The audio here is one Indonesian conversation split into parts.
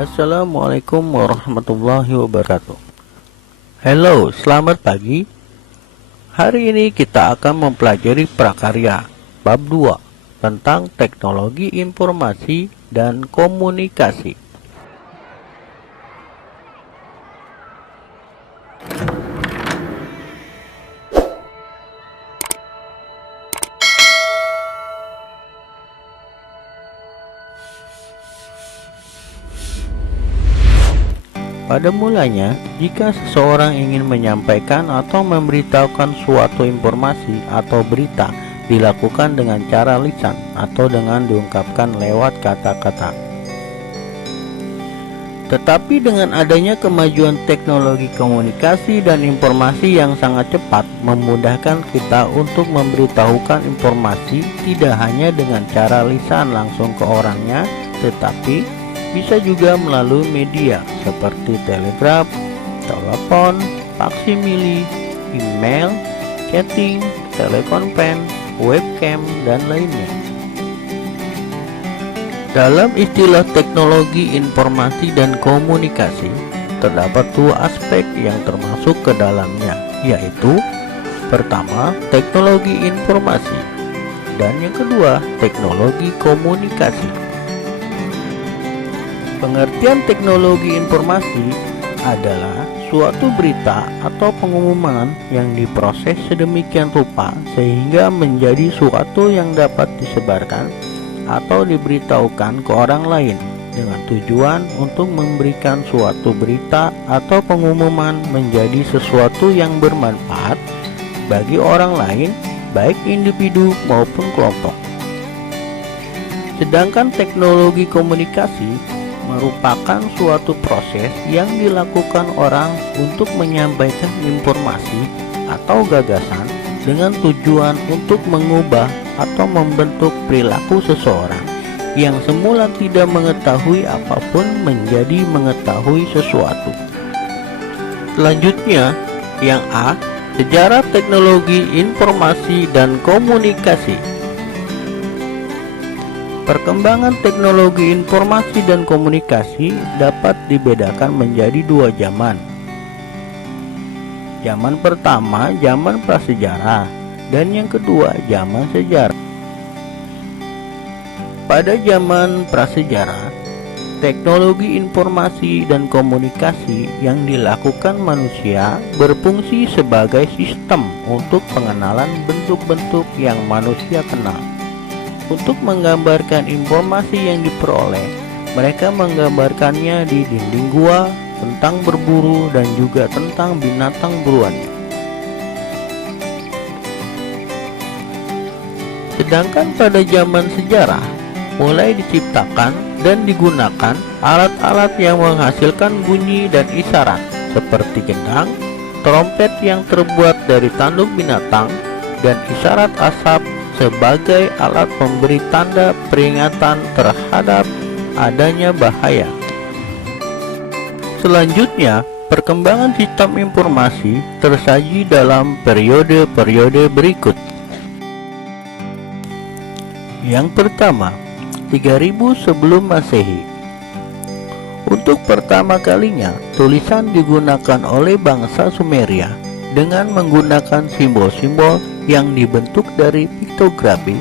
Assalamualaikum warahmatullahi wabarakatuh. Halo, selamat pagi. Hari ini kita akan mempelajari prakarya bab 2 tentang teknologi informasi dan komunikasi. Pada mulanya, jika seseorang ingin menyampaikan atau memberitahukan suatu informasi atau berita, dilakukan dengan cara lisan atau dengan diungkapkan lewat kata-kata. Tetapi dengan adanya kemajuan teknologi komunikasi dan informasi yang sangat cepat, memudahkan kita untuk memberitahukan informasi tidak hanya dengan cara lisan langsung ke orangnya, tetapi bisa juga melalui media seperti telegraf, telepon, faksimili, email, chatting, telekonferensi, webcam, dan lainnya. Dalam istilah teknologi informasi dan komunikasi, terdapat dua aspek yang termasuk ke dalamnya, yaitu pertama, teknologi informasi, dan yang kedua, teknologi komunikasi. Pengertian teknologi informasi adalah suatu berita atau pengumuman yang diproses sedemikian rupa sehingga menjadi suatu yang dapat disebarkan atau diberitahukan ke orang lain dengan tujuan untuk memberikan suatu berita atau pengumuman menjadi sesuatu yang bermanfaat bagi orang lain, baik individu maupun kelompok. Sedangkan teknologi komunikasi merupakan suatu proses yang dilakukan orang untuk menyampaikan informasi atau gagasan dengan tujuan untuk mengubah atau membentuk perilaku seseorang yang semula tidak mengetahui apapun menjadi mengetahui sesuatu. Selanjutnya, yang A, sejarah teknologi informasi dan komunikasi. Perkembangan teknologi informasi dan komunikasi dapat dibedakan menjadi dua zaman. Zaman pertama, zaman prasejarah, dan yang kedua, zaman sejarah. Pada zaman prasejarah, teknologi informasi dan komunikasi yang dilakukan manusia berfungsi sebagai sistem untuk pengenalan bentuk-bentuk yang manusia kenal. Untuk menggambarkan informasi yang diperoleh, mereka menggambarkannya di dinding gua tentang berburu dan juga tentang binatang buruannya. Sedangkan pada zaman sejarah, mulai diciptakan dan digunakan alat-alat yang menghasilkan bunyi dan isyarat seperti gendang, trompet yang terbuat dari tanduk binatang, dan isyarat asap sebagai alat pemberi tanda peringatan terhadap adanya bahaya. Selanjutnya, perkembangan sistem informasi tersaji dalam periode-periode berikut. Yang pertama, 3000 sebelum Masehi. Untuk pertama kalinya, tulisan digunakan oleh bangsa Sumeria dengan menggunakan simbol-simbol yang dibentuk dari piktografi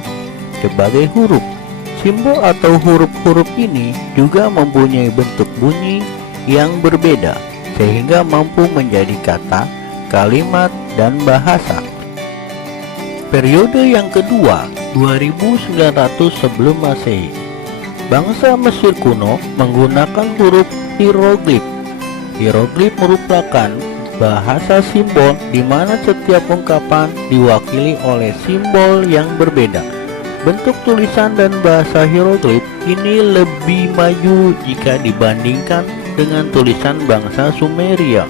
sebagai huruf. Simbol atau huruf-huruf ini juga mempunyai bentuk bunyi yang berbeda sehingga mampu menjadi kata, kalimat, dan bahasa. Periode yang kedua, 2900 sebelum Masehi. Bangsa Mesir kuno menggunakan huruf hieroglif. Hieroglif merupakan bahasa simbol di mana setiap ungkapan diwakili oleh simbol yang berbeda. Bentuk tulisan dan bahasa hieroglif ini lebih maju jika dibandingkan dengan tulisan bangsa Sumeria.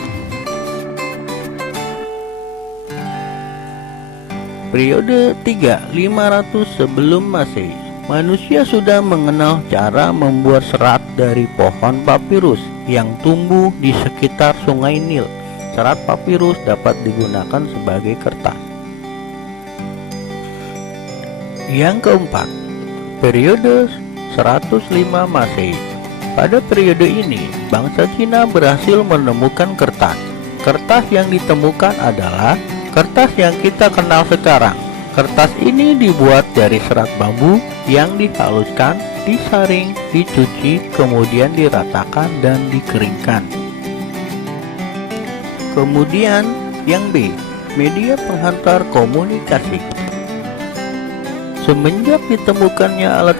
Periode 3, 500 sebelum Masehi. Manusia sudah mengenal cara membuat serat dari pohon papirus yang tumbuh di sekitar Sungai Nil. Serat papirus dapat digunakan sebagai kertas. Yang keempat, periode 105 Masehi. Pada periode ini, bangsa Cina berhasil menemukan kertas. Kertas yang ditemukan adalah kertas yang kita kenal sekarang. Kertas ini dibuat dari serat bambu yang dihaluskan, disaring, dicuci, kemudian diratakan dan dikeringkan. Kemudian yang B, media penghantar komunikasi. Semenjak ditemukannya alat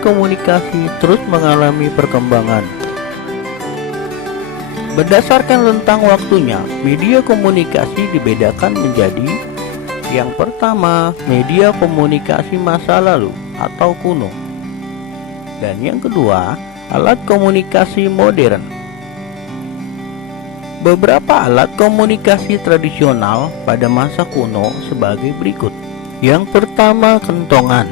komunikasi terus mengalami perkembangan. Berdasarkan rentang waktunya, media komunikasi dibedakan menjadi: yang pertama, media komunikasi masa lalu atau kuno, dan yang kedua, alat komunikasi modern. Beberapa alat komunikasi tradisional pada masa kuno sebagai berikut. Yang pertama, kentongan.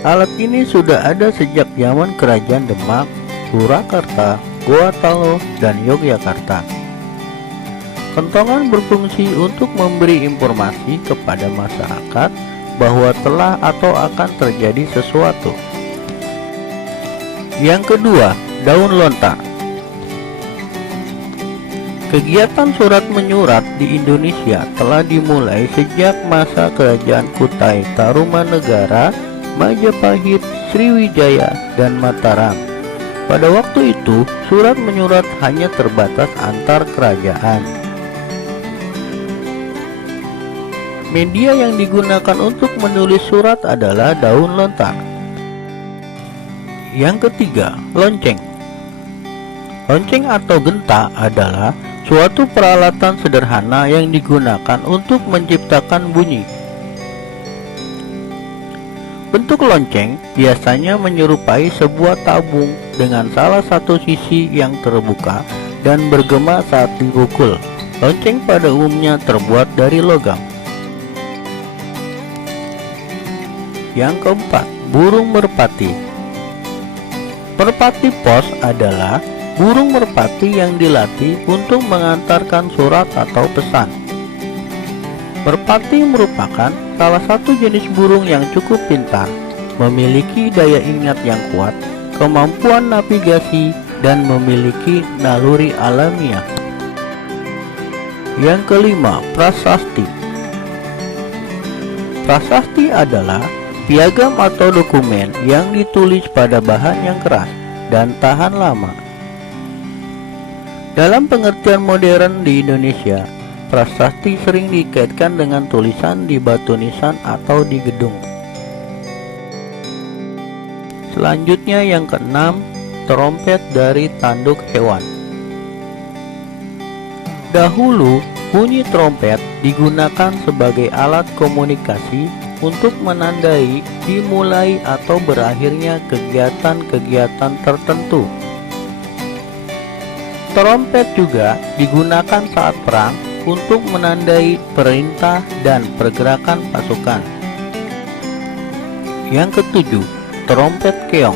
Alat ini sudah ada sejak zaman Kerajaan Demak, Surakarta, Gorontalo, dan Yogyakarta. Kentongan berfungsi untuk memberi informasi kepada masyarakat bahwa telah atau akan terjadi sesuatu. Yang kedua, daun lontar. Kegiatan surat menyurat di Indonesia telah dimulai sejak masa Kerajaan Kutai Tarumanegara, Majapahit, Sriwijaya, dan Mataram. Pada waktu itu, surat menyurat hanya terbatas antar kerajaan. Media yang digunakan untuk menulis surat adalah daun lontar. Yang ketiga, lonceng. Lonceng atau genta adalah suatu peralatan sederhana yang digunakan untuk menciptakan bunyi. Bentuk lonceng biasanya menyerupai sebuah tabung dengan salah satu sisi yang terbuka dan bergema saat dipukul. Lonceng pada umumnya terbuat dari logam. Yang keempat, burung merpati. Merpati pos adalah burung merpati yang dilatih untuk mengantarkan surat atau pesan. Merpati merupakan salah satu jenis burung yang cukup pintar, memiliki daya ingat yang kuat, kemampuan navigasi, dan memiliki naluri alamiah. Yang kelima, prasasti. Prasasti adalah piagam atau dokumen yang ditulis pada bahan yang keras dan tahan lama. Dalam pengertian modern di Indonesia, prasasti sering dikaitkan dengan tulisan di batu nisan atau di gedung. Selanjutnya yang keenam, trompet dari tanduk hewan. Dahulu, bunyi trompet digunakan sebagai alat komunikasi untuk menandai dimulai atau berakhirnya kegiatan-kegiatan tertentu. Trompet juga digunakan saat perang untuk menandai perintah dan pergerakan pasukan. Yang ketujuh, trompet keong.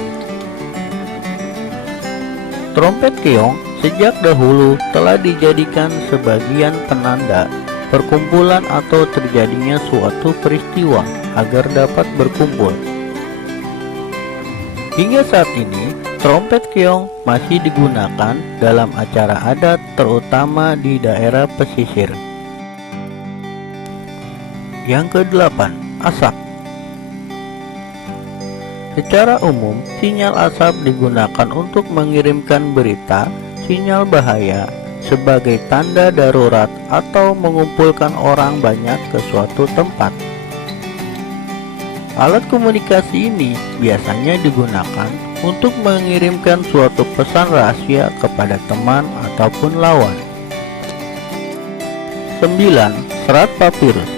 Trompet keong sejak dahulu telah dijadikan sebagian penanda perkumpulan atau terjadinya suatu peristiwa agar dapat berkumpul. Hingga saat ini, trompet keong masih digunakan dalam acara adat terutama di daerah pesisir. Yang kedelapan, asap. Secara umum, sinyal asap digunakan untuk mengirimkan berita, sinyal bahaya, sebagai tanda darurat atau mengumpulkan orang banyak ke suatu tempat. Alat komunikasi ini biasanya digunakan untuk mengirimkan suatu pesan rahasia kepada teman ataupun lawan. 9. Serat papirus.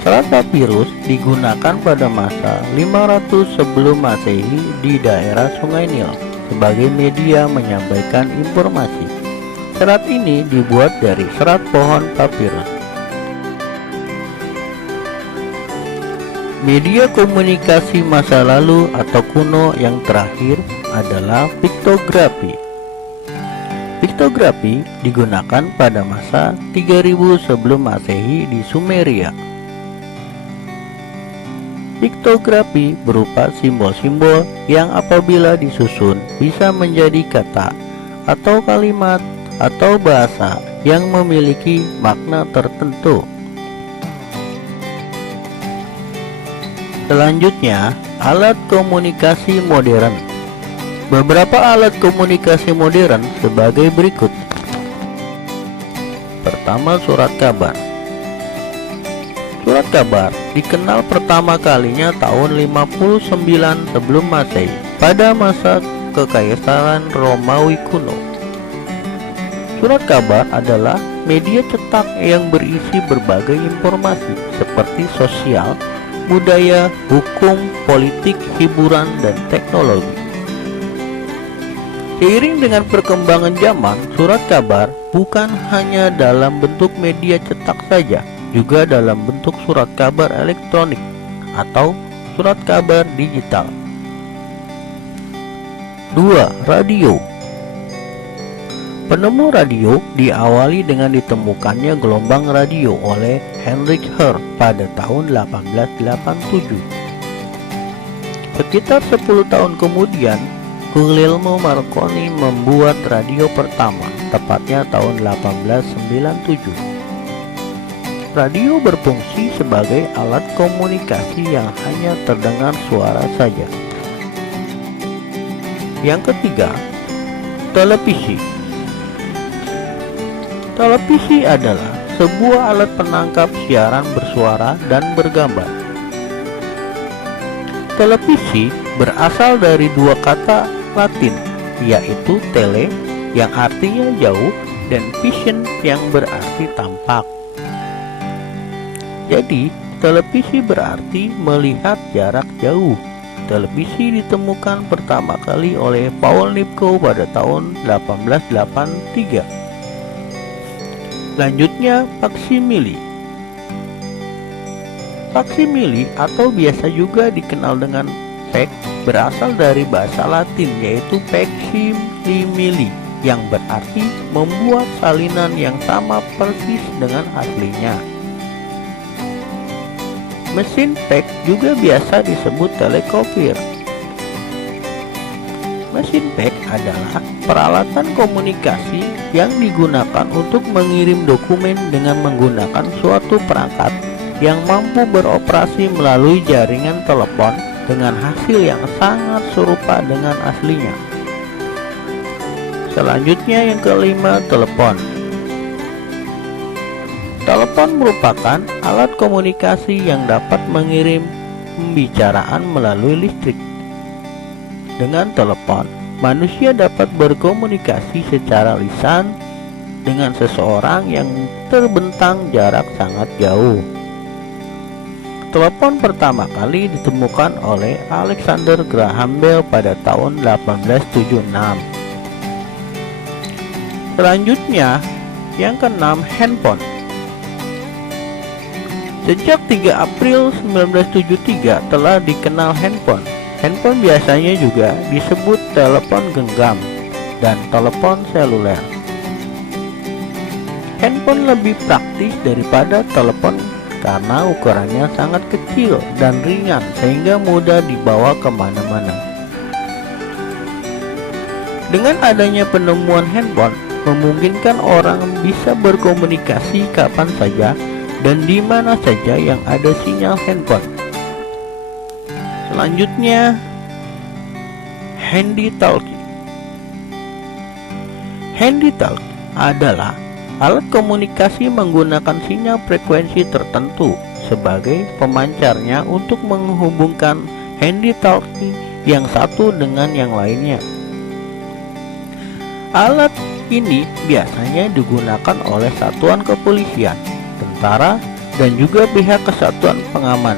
Serat papirus digunakan pada masa 500 sebelum Masehi di daerah Sungai Nil sebagai media menyampaikan informasi. Serat ini dibuat dari serat pohon papirus. Media komunikasi masa lalu atau kuno yang terakhir adalah piktografi. Piktografi digunakan pada masa 3000 sebelum Masehi di Sumeria. Piktografi berupa simbol-simbol yang apabila disusun bisa menjadi kata atau kalimat atau bahasa yang memiliki makna tertentu. Selanjutnya, alat komunikasi modern. Beberapa alat komunikasi modern sebagai berikut. Pertama, surat kabar. Surat kabar dikenal pertama kalinya tahun 59 sebelum Masehi pada masa Kekaisaran Romawi kuno. Surat kabar adalah media cetak yang berisi berbagai informasi seperti sosial, budaya, hukum, politik, hiburan, dan teknologi. Seiring dengan perkembangan zaman, surat kabar bukan hanya dalam bentuk media cetak saja, juga dalam bentuk surat kabar elektronik atau surat kabar digital. 2. Radio. Penemu radio diawali dengan ditemukannya gelombang radio oleh Heinrich Hertz pada tahun 1887. Sekitar 10 tahun kemudian, Guglielmo Marconi membuat radio pertama, tepatnya tahun 1897. Radio berfungsi sebagai alat komunikasi yang hanya terdengar suara saja. Yang ketiga, televisi. Televisi adalah sebuah alat penangkap siaran bersuara dan bergambar. Televisi berasal dari dua kata Latin, yaitu tele yang artinya jauh dan vision yang berarti tampak. Jadi, televisi berarti melihat jarak jauh. Televisi ditemukan pertama kali oleh Paul Nipkow pada tahun 1883. Selanjutnya, faksimili. Faksimili atau biasa juga dikenal dengan fax berasal dari bahasa Latin, yaitu facsimile, yang berarti membuat salinan yang sama persis dengan aslinya. Mesin fax juga biasa disebut telekopier. Mesin fax adalah peralatan komunikasi yang digunakan untuk mengirim dokumen dengan menggunakan suatu perangkat yang mampu beroperasi melalui jaringan telepon dengan hasil yang sangat serupa dengan aslinya. Selanjutnya yang kelima, telepon. Telepon merupakan alat komunikasi yang dapat mengirim pembicaraan melalui listrik. Dengan telepon, manusia dapat berkomunikasi secara lisan dengan seseorang yang terbentang jarak sangat jauh. Telepon pertama kali ditemukan oleh Alexander Graham Bell pada tahun 1876. Selanjutnya, yang keenam, handphone. Sejak 3 April 1973 telah dikenal handphone. Handphone biasanya juga disebut telepon genggam dan telepon seluler. Handphone lebih praktis daripada telepon karena ukurannya sangat kecil dan ringan sehingga mudah dibawa kemana-mana. Dengan adanya penemuan handphone, memungkinkan orang bisa berkomunikasi kapan saja dan di mana saja yang ada sinyal handphone. Selanjutnya, handy-talkie. Handy-talkie adalah alat komunikasi menggunakan sinyal frekuensi tertentu sebagai pemancarnya untuk menghubungkan handy-talkie yang satu dengan yang lainnya. Alat ini biasanya digunakan oleh satuan kepolisian, tentara, dan juga pihak kesatuan pengaman.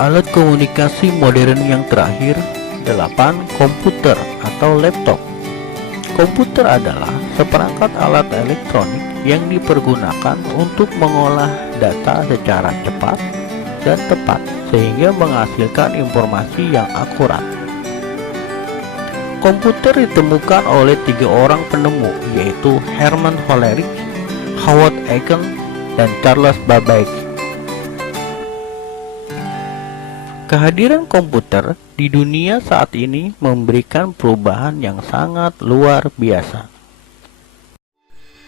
Alat komunikasi modern yang terakhir, 8. Komputer atau laptop. Komputer adalah seperangkat alat elektronik yang dipergunakan untuk mengolah data secara cepat dan tepat sehingga menghasilkan informasi yang akurat. Komputer ditemukan oleh 3 orang penemu, yaitu Hermann Hollerith, Howard Aiken, dan Charles Babbage. Kehadiran komputer di dunia saat ini memberikan perubahan yang sangat luar biasa.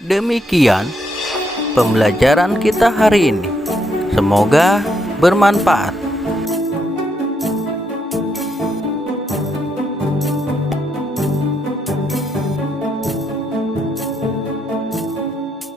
Demikian pembelajaran kita hari ini. Semoga bermanfaat.